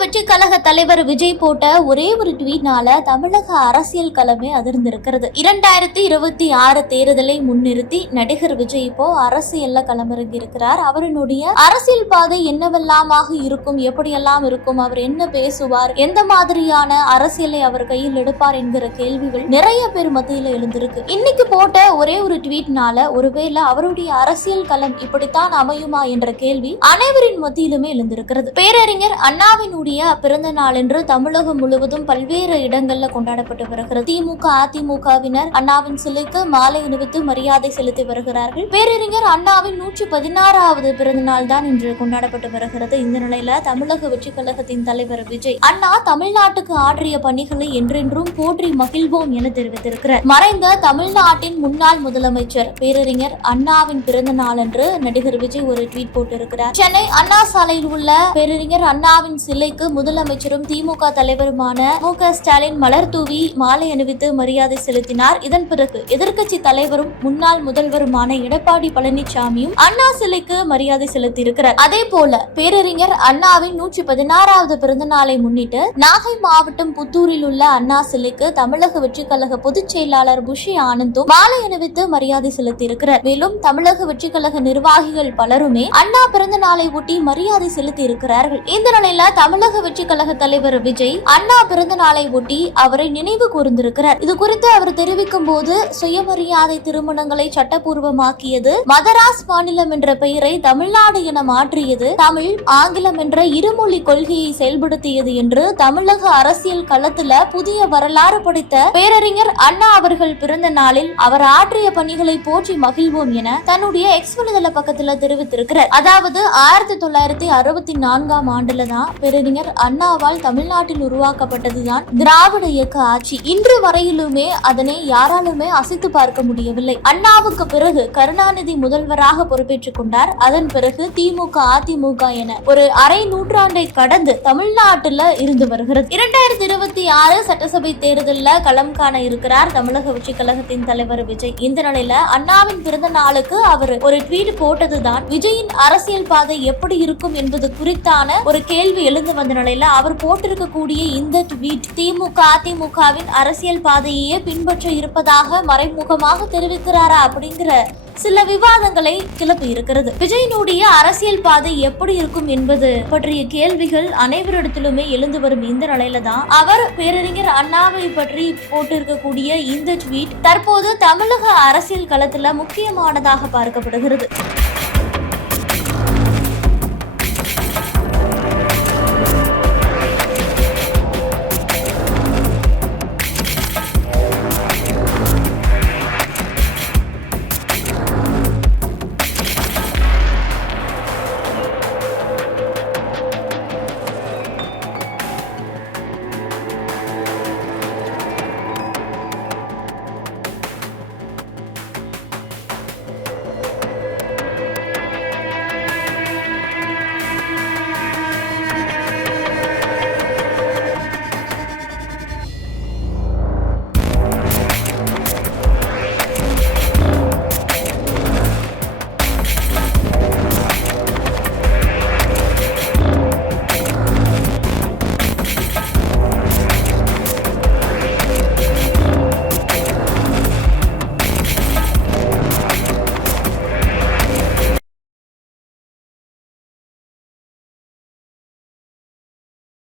வெற்றி கழக தலைவர் விஜய் போட்ட ஒரே ஒரு ட்வீட்னால தமிழக அரசியல் களமே அதிர்ந்திருக்கிறது. 2026 தேர்தலை முன்னிறுத்தி நடிகர் விஜய் இப்போ அரசியல்ல களமிறங்கி இருக்கிறார். அவருடைய அரசியல் பாதை என்னவெல்லாமாக இருக்கும், எப்படியெல்லாம் இருக்கும், அவர் என்ன பேசுவார், எந்த மாதிரியான அரசியலை அவர் கையில் எடுப்பார் என்கிற கேள்விகள் நிறைய பேர் மத்தியில எழுந்திருக்கு. இன்னைக்கு போட்ட ஒரே ஒரு ட்வீட்னால ஒருவேளை அவருடைய அரசியல் களம் இப்படித்தான் அமையுமா என்ற கேள்வி அனைவரின் மத்தியிலுமே எழுந்திருக்கிறது. பேரறிஞர் அண்ணாவினுடைய பிறந்த நாள் என்று தமிழகம் முழுவதும் பல்வேறு இடங்கள்ல கொண்டாடப்பட்டு வருகிறது. திமுக அதிமுகவினர் அண்ணாவின் சிலைக்கு மாலை அணிவித்து மரியாதை செலுத்தி வருகிறார்கள். பேரறிஞர் அண்ணாவின் 116வது பிறந்த நாள் தான் இன்று கொண்டாடப்பட்டு வருகிறது. இந்த நிலையில தமிழக வெற்றி கழகத்தின் தலைவர் விஜய் அண்ணா தமிழ்நாட்டுக்கு ஆற்றிய பணிகளை என்றென்றும் போற்றி மகிழ்வோம் என தெரிவித்திருக்கிறார். மறைந்த தமிழ்நாட்டின் முன்னாள் முதலமைச்சர் பேரறிஞர் அண்ணாவின் பிறந்த நாள் என்று நடிகர் விஜய் ஒரு ட்வீட் போட்டிருக்கிறார். சென்னை அண்ணா சாலையில் உள்ள பேரறிஞர் அண்ணாவின் சிலைக்கு முதலமைச்சரும் திமுக தலைவருமான மு.க. ஸ்டாலின் மலர் தூவி மாலை அணிவித்து மரியாதை செலுத்தினார். இதன் பிறகு எதிர்க்கட்சி தலைவரும் முன்னாள் முதல்வருமான எடப்பாடி பழனிசாமியும் அண்ணா சிலைக்கு மரியாதை செலுத்தியிருக்கிறார். அதே போல பேரறிஞர் அண்ணாவின் 116வது பிறந்த நாளை முன்னிட்டு நாகை மாவட்டம் புத்தூரில் உள்ள அண்ணா சிலைக்கு தமிழக வெற்றி கழக பொதுச் செயலாளர் புஷி ஆனந்தும் மாலை அணிவித்து மரியாதை செலுத்தியிருக்கிறார். மேலும் தமிழக வெற்றி கழக நிர்வாகிகள் பலருமே அண்ணா பிறந்த நாளை ஒட்டி மரியாதை செலுத்தி இருக்கிறார்கள். இந்த நிலையில தமிழக வெற்றி கழக தலைவர் விஜய் அண்ணா பிறந்த நாளை ஒட்டி அவரை நினைவு கூர்ந்திருக்கிறார். இது குறித்து அவர் தெரிவிக்கும் போது சுயமரியாதை திருமணங்களை சட்டப்பூர்வமாக்கியது, மதராஸ் மாநிலம் என்ற பெயரை தமிழ்நாடு என மாற்றியது, தமிழ் ஆங்கிலம் என்ற இருமொழி கொள்கையை செயல்படுத்தியது என்று தமிழக அரசியல் களத்துல புதிய வரலாறு படைத்த பேரறிஞர் அண்ணா அவர்கள் பிறந்த நாளில் அவர் ஆற்றிய பணிகளை போற்றி மகிழ்வோம் என தன்னுடைய எக்ஸ் வலைதள பக்கத்துல தெரிவித்திருக்கிறார். அதாவது 1964ஆம் ஆண்டுல தான் பேரறிஞர் அண்ணாவால் தமிழ்நாட்டில் உருவாக்கப்பட்டதுதான் திராவிட இயக்க ஆட்சி. இன்று வரையிலுமே அதனை யாராலுமே அசைத்து பார்க்க முடியவில்லை. அண்ணாவுக்கு பிறகு கருணாநிதி முதல்வராக பொறுப்பேற்றுக் கொண்டார். அதன் பிறகு திமுக அதிமுக என ஒரு அரை நூற்றாண்டை கடந்து தமிழ்நாட்டுல இருந்து வருகிறது. 2026 சட்டசபை தேர்தலில் களம் காண இருக்கிறார் தமிழக வெற்றி கழகத்தின் தலைவர் விஜய். இந்த நிலையில அண்ணாவின் பிறந்த நாளுக்கு அவர் ஒரு ட்வீட் போட்டதுதான் விஜயின் அரசியல் பாதை எப்படி இருக்கும் என்பது குறித்தான ஒரு கேள்வி எழுந்து வந்த நிலையில அவர் போட்டிருக்கக்கூடிய இந்த ட்வீட் திமுக அதிமுகவின் அரசியல் பாதையே பின்பற்ற இருப்பதாக மறைமுகமாக தெரிவிக்கிறாரா அப்படிங்கிற சில விவாதங்களை கிளப்பி இருக்கிறது. விஜயனுடைய அரசியல் பாதை எப்படி இருக்கும் என்பது பற்றிய கேள்விகள் அனைவரிடத்திலுமே எழுந்து வரும் இந்த நிலையில தான் அவர் பேரறிஞர் அண்ணாவை பற்றி போட்டிருக்கக்கூடிய இந்த ட்வீட் தற்போது தமிழக அரசியல் களத்துல முக்கியமானதாக பார்க்கப்படுகிறது.